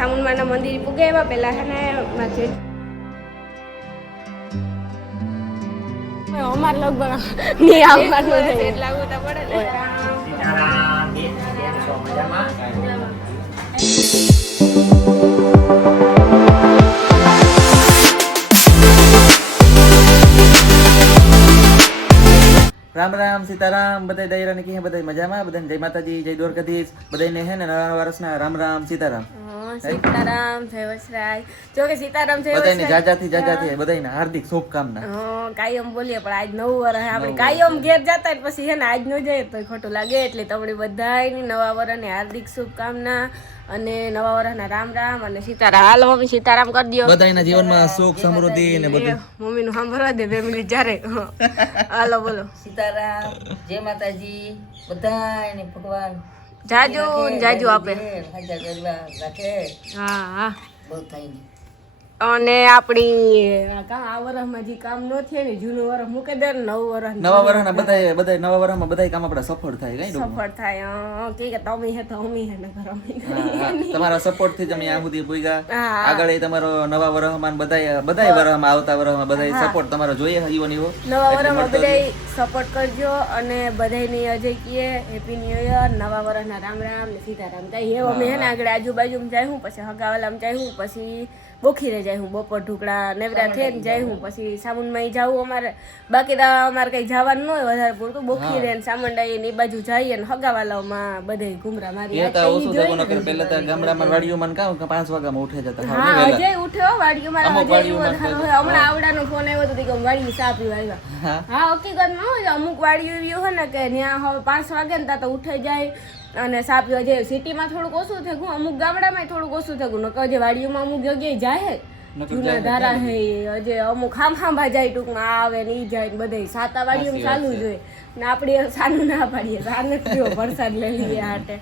સામુંડમાના મંદિર પૂગે એવા પહેલા હે ને માથે અમાર લગભગ નહીં આવવાનું છે એટલે આવું તો પડે ને સીતારામ કેમ છો મજામાં राम राम सीताराम बधाई दायरा ने की है बधाई मजा में बधाई जय माताजी जय द्वारकाधीश बधाई ने है ने नवा वर्षना राम राम सीताराम सीताराम जय वसराय जो के सीताराम जय बधाई ने जाजाથી बधाई ने हार्दिक शुभकामना કાયમ બોલીએ પણ આજ નવું વર્ષ આપણે કાયમ ઘેર જતા પછી છે ને આજ નો જાય તો ખોટું લાગે એટલે તમને બધાયની નવા વર્ષની હાર્દિક શુભકામના અને નવા વર્ષના રામ રામ અને સીતારામ હાલો મમ્મી સીતારામ કરી દો બધાયના જીવનમાં સુખ સમૃદ્ધિ ને બધું મમ્મી નું સાંભળવા દે 2 મિનિટ જ્યારે હાલો બોલો સીતારામ જય માતાજી બધાને ભગવાન જાજુ આપે હાજર કરવા રાખે હા હા બહુ થાય ને અને આપણી આ વર્ષમાં જે કામ ન થયે ને જૂનું વર્ષ મૂકે દે નવા વર્ષના બધાય નવા વર્ષમાં બધાય કામ આપડા સફળ થાય કઈ સફળ થાય કે તમે હે તો અમે હે ને ઘર તમારા સપોર્ટ થી તમે આ સુધી પૂગ્યા આગળ તમારો નવા વર્ષમાં બધાય વર્ષમાં આવતા વર્ષમાં બધાય સપોર્ટ તમારો જોઈએ ઈવો નવા વર્ષમાં બધાય સપોર્ટ કરજો અને બધાયની અજય કીએ હેપી ન્યુ યર નવા વર્ષના રામ રામ ને સીતારામ જાય હે અમે હે ને આગળ આજુબાજુમાં જાય હું પછી હગાવાલામાં જાય હું પછી બોખીરે જાય હું બપોર ઢુકડા નેવરા થઈને જાય હું પછી સામુંડમાં જાઉં અમારે બાકી તો અમારે કઈ જવાનું ન હોય વધારે પૂરતું બોખીરે ને સામંડાઈ ને એ બાજુ જઈએ ને હગાવાલામાં બધે ઘુમરા મારી પેલા તો ગામડામાં વાડીઓમાં કામ 5 વાગ્યામાં ઉઠે જતા હા અજય ઉઠ્યો વાડીઓમાં હમણાં આવડાનો ફોન આવ્યો તો કે વાડી સા પીવા આવ્યા હા હકીકતમાં અમુક વાડીઓ એવી હોય ને કે ત્યાં હવે 5 વાગે ને ત્યાં તો ઉઠે જાય અને સાપ જે સિટીમાં થોડુંક ઓછું થયું અમુક ગામડામાં થોડુંક ઓછું થયું નકર જે વાડીઓમાં અમુક જગ્યાએ જાય જૂના ધારા હે જે અમુક ખાંભા જાય ટૂંકમાં આવે ને ઈ જાય બધે સાતા વાડીઓમાં ચાલુ જ હોય ને આપણે સાનું ના પાડીએ સાને થયો વરસાદ લઈ લઈએ હાટે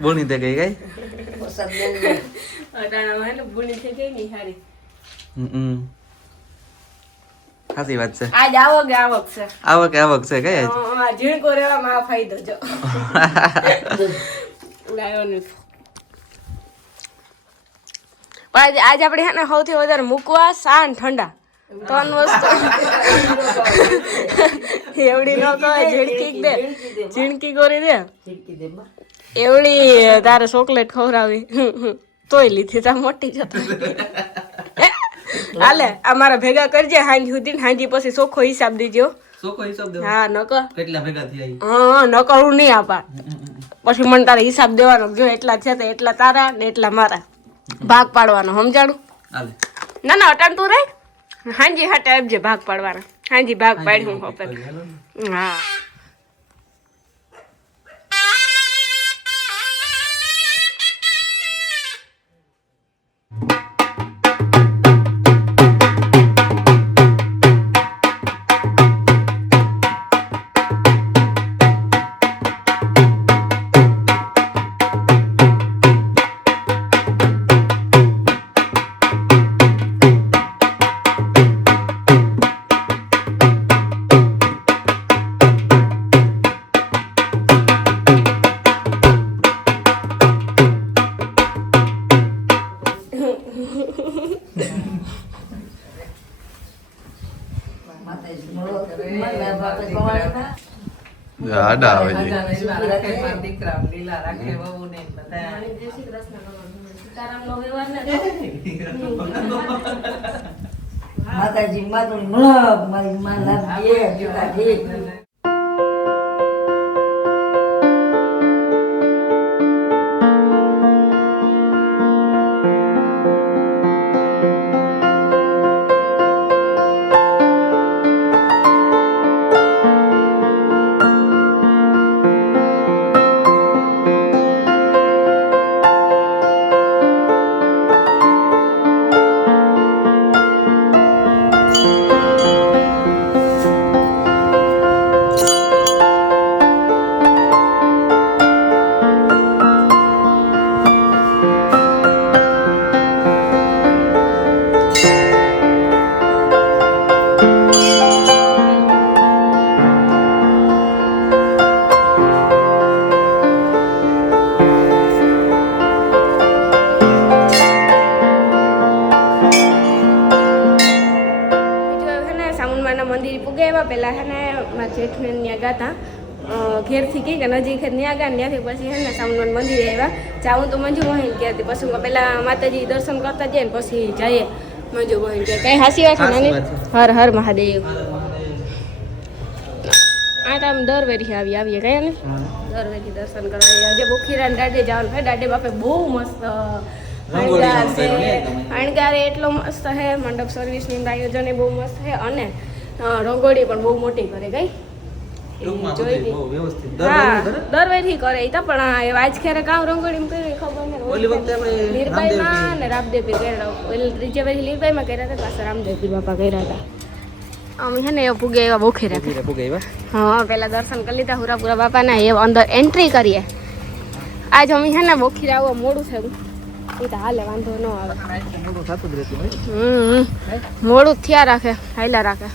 બોણી તે ગઈ ગઈ અટાણામાં હે ને બોણી થઈ ગઈ ની હારી સાચી વાત છે આજ આવક છે કઈ આજ ઝીણકો રહેવામાં આ ફાયદો જો લાયો ને આજ આપણે હે ને સૌથી વધારે મૂકવા સાન ઠંડા ત્રણ વસ્તુ એવડી ન કહે ઝીણકી ગોરી દે એવડી તારે ચોકલેટ ખવડાવી તોય લીધી તા મોટી જતો હાલે અમારા ભેગા કરજે હાંજી સુધી ને હાંજી પછી ચોખ્ખો હિસાબ દીજો હા નકર કેટલા ભેગા થયા હા નકર હું નહીં આપા પછી મને તારે હિસાબ દેવાનો જો એટલા છે તો એટલા તારા ને એટલા મારા ભાગ પાડવાનો સમજાણું ના અટાણ તું રે હાંજી હાટે આપજે ભાગ પાડવાના હાંજી ભાગ પાડ હું હા આડા આવે છે માતાજી માતું મળક મારી માં લાભ સામુંડમાના મંદિર પૂગે આવ્યા પહેલાં હે ને મારા જેઠને ત્યાં ગાતા ઘેરથી કહી કે નજીક ત્યાં ગયા ત્યાંથી પછી હે ને સામુંડમાના મંદિરે આવ્યા જાઉં તો મંજુ મોહિન કહેતી પછી પહેલાં માતાજી દર્શન કરતા જઈએ ને પછી જઈએ મંજુ મોહિન કહે કઈ હાસી વાત છે નાની હર હર મહાદેવ આ તો આમ દર વેરી આવીએ કયા ને દર વેરી દર્શન કરવા આજે બોખીરાને દાડે જવાનું ભાઈ દાડે બાપે બહુ મસ્ત અણગાર એટલો મસ્ત છે મંડપ સર્વિસનું આયોજન એ બહુ મસ્ત છે અને રંગોળી પણ બહુ મોટી કરે ગઈ હા દરવેથી કરે તો પણ આજ ક્યારે કામ રંગોળી કરી ખબર નહીં લીરબાઈમાં ને રામદેવપીર કર્યા ત્રીજે વેરી લીરબાઈમાં કર્યા હતા પાછા રામદેવપીર બાપા કર્યા હતા અમે છે ને એ પૂગે એવા બોખે રાખે હા પેલા દર્શન કરી લીધા હુરાપુરા બાપાના એ અંદર એન્ટ્રી કરીએ આજ અમે છે ને બોખીરા આવવા મોડું થયું એ તો હાલે વાંધો ન આવે મોડું થયા રાખે હાઈલા રાખે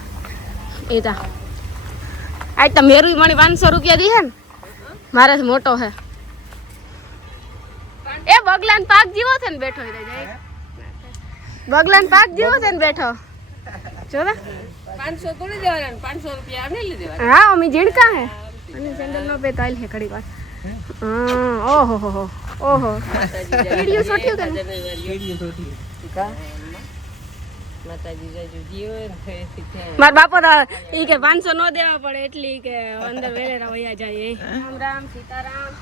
એ તો આજ તો મેરું મને 500 રૂપિયા દી હે ને મારાથી મોટો હે એ બગલાન પાક જીવો છે ને બેઠો બગલાન પાક જીવો છે ને બેઠો જો 500 તોડી દેવાના 500 રૂપિયા આને લઈ દેવાના હા અમી જીણકા હે અને સેન્ડલ નો પે તાલ હે ખડી વાત ઓહો હો ઓહો વિડિયો શોટ્યો કે વિડિયો શોટ્યો કા માતાજી જજો જીવો માર બાપો ઈ કે 500 નો દેવા પડે એટલી કે અંદર વેલેરા વયા જાય રામ રામ સીતારામ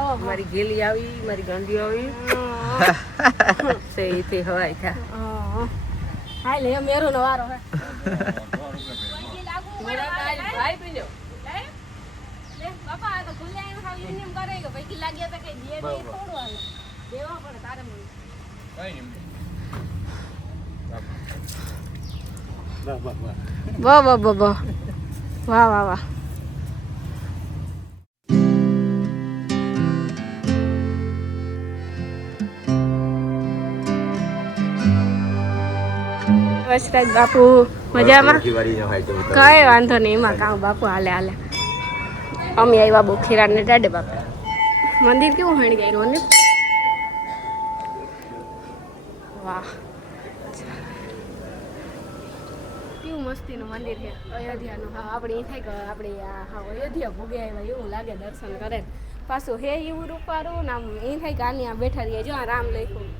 ઓહો મારી ગેલી આવી મારી ગાંડી આવી સહી થી હવાઈ થા ઓહો હાય લે મેરો નો વારો હે ભાઈ પીજો લે બાપા આ તો ખુલ્લા ખાવ યુનિયમ કરે કે પૈકી લાગ્યા તો કે દે દે થોડું આવે દેવા પડે તારે મને કઈ નહીં વાહ વાહ વાહ વાહ વાહ વાહ વાહ વસરાજ બાપુ મજામાં કઈ વાંધો નહીં એમાં કામ બાપુ હાલે હાલે અમે આવ્યા બોખીરા ને દાડે બાપા મંદિર કેવું હણી ગયું ને વાહ કેવું મસ્તીનું મંદિર છે અયોધ્યાનું હા આપણે એ થાય કે આપણે હા અયોધ્યા ભોગે આવ્યા એવું લાગે દર્શન કરે પાછું હે એવું રૂપારું ને આમ એ થાય કે આની આ બેઠા રહીએ જો આ રામ લખ્યું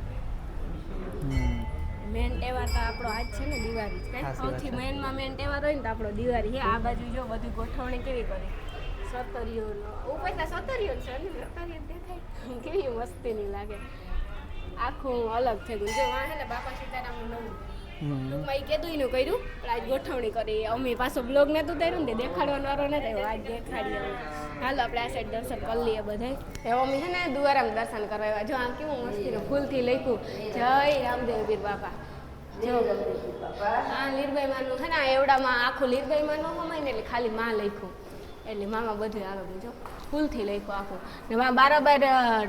મેન તહેવાર તો આપણો આજ છે ને દિવાળી સૌથી મેનમાં મેન તહેવાર હોય ને તો આપણો દિવાળી છે આ બાજુ જો બધું ગોઠવણી કેવી કરે સતરીઓ ઉપરતા સતરીઓ છે ને સતરીઓ દેખાય કેવી મસ્તીની લાગે આખું અલગ થઈ ગયું જો વાહે ને બાપા સીતારામનું નવું ટૂંકમાં એ કેદુંયનું કર્યું પણ આજ ગોઠવણી કરી અમે પાછો બ્લોગ નહોતું કર્યું ને દેખાડવાનો વારો ન થયો આજ દેખાડીએ હાલો આપણે આ સાઈડ દર્શન કરી લઈએ બધાય હવે અમે છે ને દ્વારામાં દર્શન કરવા જો આમ કેવું મસ્તીનું ફૂલથી લખ્યું જય રામદેવ પીર બાપા જો હા લીરબાઈ માનું છે ને એવડામાં આખું લીરબાઈ માનું સમાય ને એટલે ખાલી માં લખ્યું એટલે મામાં બધું આવે જો ફૂલથી લખ્યું આખું ને માં બારોબાર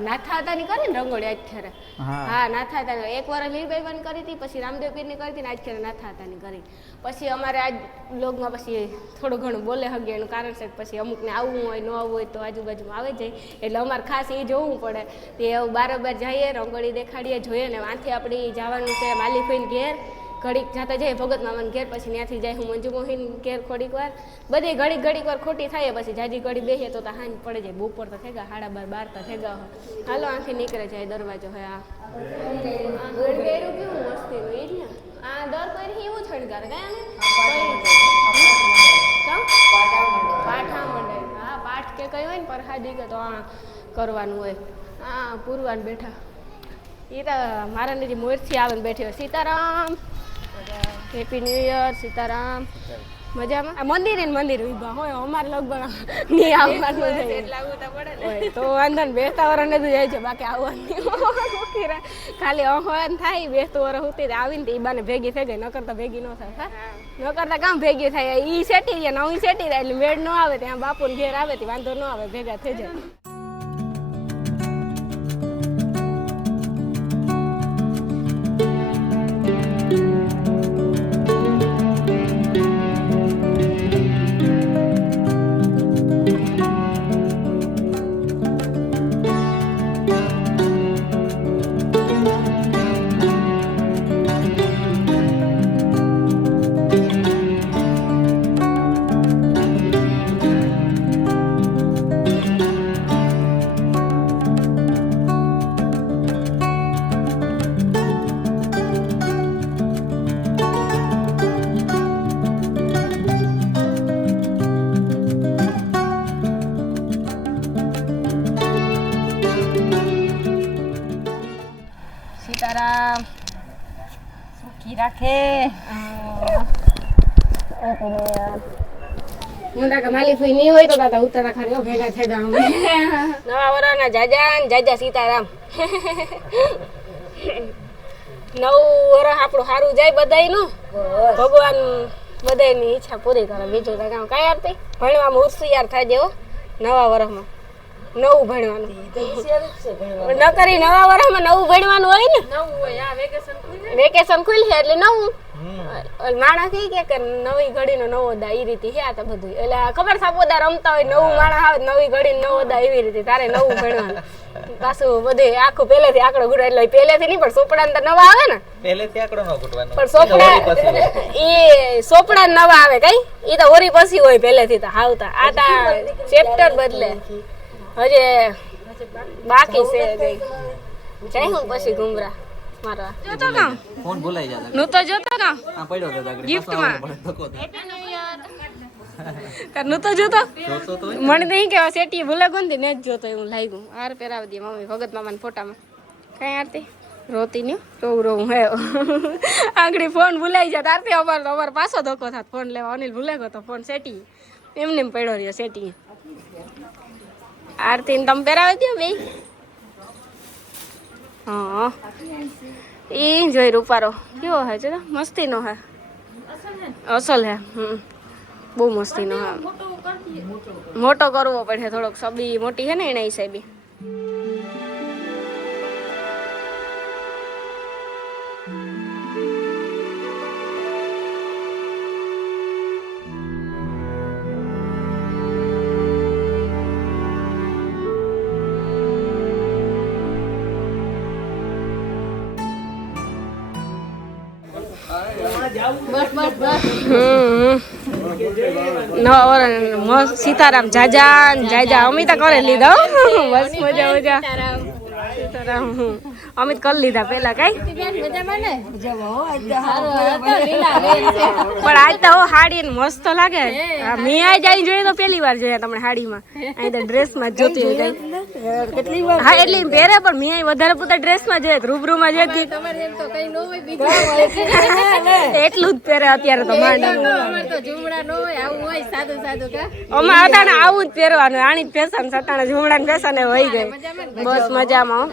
નાથા હતાની કરી ને રંગોળી અત્યારે હા નાથા હતા એક વાર લીરબાઈ કરી હતી પછી રામદેવ પીરની કરી હતી ને અત્યારે નાથા હતાની કરી પછી અમારે આજ બ્લોગમાં પછી થોડું ઘણું બોલે હગે એનું કારણ છે પછી અમુકને આવવું હોય ન આવવું હોય તો આજુબાજુમાં આવે જાય એટલે અમારે ખાસ એ જોવું પડે તે એવું બારોબાર જઈએ રંગોળી દેખાડીએ જોઈએ ને વાંથી આપણે જવાનું છે માલીફઈને ઘેર ઘડીક જતા જાય ભગત મામાને ઘેર પછી ત્યાંથી જાય હું મંજુ મોહિન ઘેર થોડીક વાર બધી ઘડીક વાર ખોટી થાય પછી જાજી ઘડી બેસીએ તો હાંજ પડે જાય બપોર તો થઈ ગયા 12:30 તો થઈ ગયા હાલો આંખી નીકળે જાય દરવાજો હોય આ ગણગેરું કેવું મસ્તીનું એ જ ને આ દર કોઈ એવું છણગાર ગયા ને પાઠા મંડળ હા પાઠ કે કઈ હોય ને પરહાદી કે તો આ કરવાનું હોય હા પૂરવાન બેઠા એ તો મારા ને જે મોરથી આવે ને બેઠી હોય Sitaram happy new year Sitaram મજામાં આ મંદિર ઉભા હોય અમારે લગભગ નહીં આવવાનું હોય તો વાંધો ને બેસતા વર ને જાય છે બાકી આવવાનું ખાલી અહવાન થાય બેસતું વર ઉતી આવીને એ બાને ભેગી થઈ ગઈ ન કરતા ભેગી ન થાય ન કરતા કામ ભેગી થાય ઈ સેટી જાય નવી સેટી જાય એટલે મેળ ન આવે ત્યાં બાપુને ઘેર આવે તે વાંધો ન આવે ભેગા થઈ જાય રાખે. હું તાકા માલી ફઈ નહીં હોય તો તાતા ઉતારા ખાલી ભેગા થઈ જાવ નવા વરાના જાજા ને જાજા સીતારામ નવ વરસ આપણું સારું જાય બધાયનું ભગવાન બધાયની ઈચ્છા પૂરી કરે બીજું તો કામ કાંઈ આરતી ભણવામાં હોશિયાર થાય દેવો નવા વરસમાં નવું ભણવાનું ન કરી નવા વરસમાં નવું ભણવાનું હોય ને વેકેશન ખુલ્લી એટલે નવું માણસ કે નવી ઘડીનો નવો દા એ રીતે હે તો બધું એટલે ખબર સાપોદા રમતા હોય નવું માણસ આવે નવી ઘડી નવો દા એવી રીતે તારે નવું ભણવાનું પાછું બધે આખું પહેલેથી આંકડો ગુડો એટલે પહેલેથી નહીં પણ સોપડા તો નવા આવે ને પહેલેથી આંકડો ન ગુટવાનો પણ સોપડા એ સોપડા નવા આવે કઈ એ તો ઓરી પછી હોય પહેલેથી તો આવતા આ તા ચેપ્ટર બદલે હજે બાકી છે જઈ હું પછી ઘુમરા મારવા જોતો કામ ફોન ભૂલાઈ જતા નું તો જોતો કામ આ પડ્યો તો આગળ ગિફ્ટ માં ધક્કો નું તો જોતો જોતો તો મને નહીં કે સેટી ભૂલે ગુંદી ને જ જોતો એવું લાગ્યું આર પહેરાવી દે મમ્મી ભગત મામાના ફોટામાં કઈ આરતી રોતી ને રોવું હે આંગળી ફોન ભૂલાઈ જાય આરતી અમાર પાછો ધક્કો થાત ફોન લેવા અનિલ ભૂલે ગયો તો ફોન સેટી એમને પડ્યો રહ્યો સેટી આરતી ને તમે પહેરાવી દો બે હા એ જોઈ રૂપારો કેવો હે છે મસ્તીનો હે અસલ હે બહુ મસ્તીનો હે મોટો કરવો પડે થોડોક સબી મોટી હે ને એના હિસાબે સીતારામ જાજા જાજા અમિતા કરે લીધા બસ મજા મજા સીતારામ અમિત કરી લીધા પેલા કઈ પણ આજ તો હાડી મસ્ત લાગે મેં આજ આવી જોઈએ તો પેલી વાર જોયા તમને હાડીમાં અહીં તો ડ્રેસમાં જ જોતી હોય કઈ હા એટલે પહેરે પણ મેં વધારે પૂરતા ડ્રેસમાં જોઈએ રૂબરૂમાં જોઈએ એટલું જ પહેરે અત્યારે તો માંડ અમાર અટાણે આવું જ પહેરવાનું આણી જ ફેશન સટાણે ઝુમડા ને ફેશન વહી ગઈ બસ મજામાં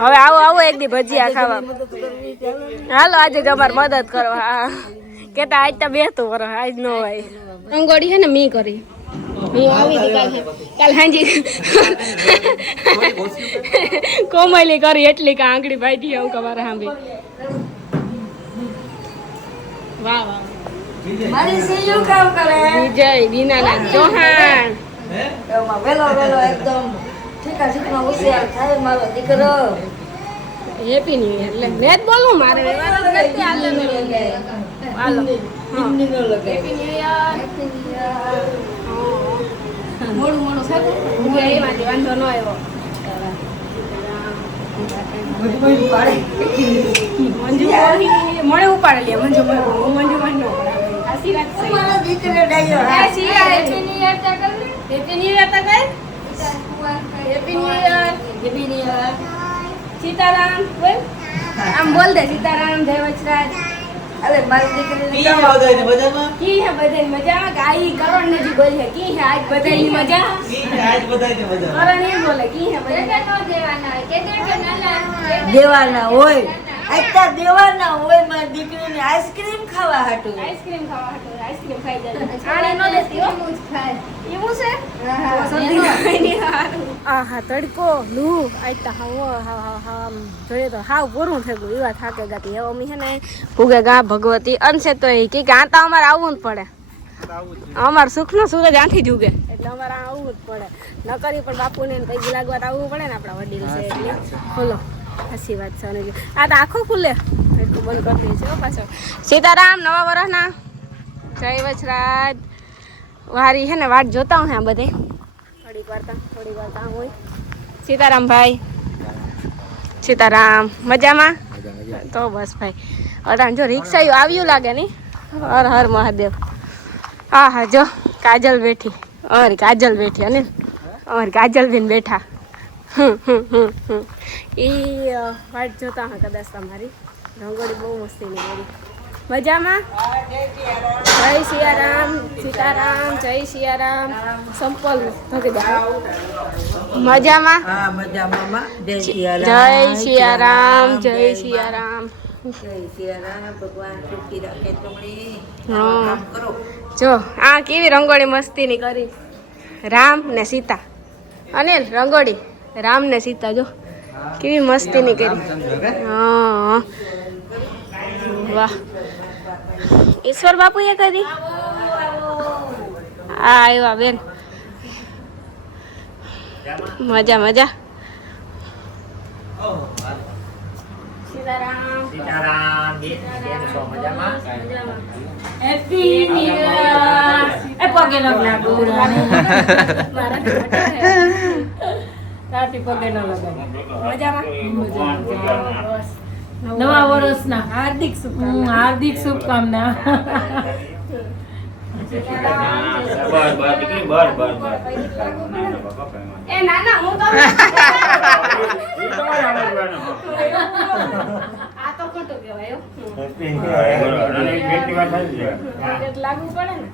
હવે આવો એક દી ભજીયા ખાવા હાલો આજે જ અમારે મદદ કરો હા કેતા આજ તો બેસતું કરો આજ નો હોય અંગોડી હે ને મી કરી કાલ હાંજી કોમલી કરી એટલી કે આંગળી બાંધી આવું કમારે સાંભળી વાહ વાહ મારી સીયુ કામ કરે વિજય દીનાનાથ ચૌહાણ એમાં વેલો એકદમ ઠીકા ઠીકમાં હોશિયાર થાય મારો દીકરો હેપી ન્યુ યર એટલે મેં જ બોલું મારે હાલો હિન્દી નો લગે હેપી ન્યુ યર મોડું સાહેબ હું એમાંથી વાંધો ન આવ્યો મંજુ મને ઉપાડે લે મંજુ હું મંજુ મંજુ આશીર્વાદ છે મારો દીકરો ડાયો હેપી ન્યુ યર તા કર હેપી ન્યુ યર તા કર હેપી ન્યુ યર સીતારામ બોલ આમ બોલ દે સીતારામ જય વચરાજ અરે મારી દીકરીને કી બધાને મજામાં કી હે બધાય મજામાં ગાઈ કરણ નજી બોલ હે કી હે આજ બધાયની મજા કી આજ બધાને મજામાં કરણ એ બોલે કી હે બધા દેવાના હોય આટલા દેવાના હોય મારી દીકરીને આઈસ્ક્રીમ ખાવા હાટું આઈસ્ક્રીમ ખાવા હતો આઈસ્ક્રીમ ખાઈ જાય આને નો દેતી હો મુજ ખાય એવું છે આહા તડકો લૂ આઈતા હા જોઈએ તો હાવ પૂરું થઈ ગયું એવા થાકે ગાતી હવે અમે છે ને ભૂગે ગા ભગવતી અંશે તો એ કે આ તો અમારે આવવું જ પડે અમારે સુખનો સૂરજ આથી જ ઉગે એટલે અમારે આવવું જ પડે ન કરી પણ બાપુને પૈકી લાગવા આવવું પડે ને આપણા વડીલ છે એટલે ખોલો સાચી વાત છે આ તો આખો ખુલે એટલું બંધ કરી દે છે પાછળ સીતારામ નવા વર્ષના જય વચરાજ વારી છે ને વાટ જોતા હું આ બધે થોડીક વાર હોય સીતારામ ભાઈ સીતારામ મજામાં તો બસ ભાઈ અટાણ જો રિક્ષા આવ્યું લાગે નહીં હર હર મહાદેવ હા હા જો કાજલ બેઠી અમારી કાજલ બેઠી અને અમારી કાજલ બેન બેઠા એ વાટ જોતા હા કદાચ તમારી રંગોળી બહુ મસ્તીની કરી મજામાં જય સિયારામ સીતારામ જય સિયારામ સંપલ મજામાં હા મજામાં જય સિયારામ જય સિયારામ જય સિયારામ જય સિયારામ ભગવાન સુખી રાખે તમને હા. કામ કરો જો આ કેવી રંગોળી મસ્તીની કરી રામ ને સીતા અનિલ રંગોળી રામ ને સીતા જો કેવી મસ્તીની કરી હા વાહ ઈશ્વર બાપુએ કરી આ આવ્યા બેન મજા મજા સીતારામ હેપી ન્યુ યર એ પગે ન લાગો રાતી પગે ન લગાય મજામાં નવા વર્ષના હાર્દિક શુભકામના એ ના ના હું તો આ તો ખોટું કહેવાય હો. લાગુ પડે ને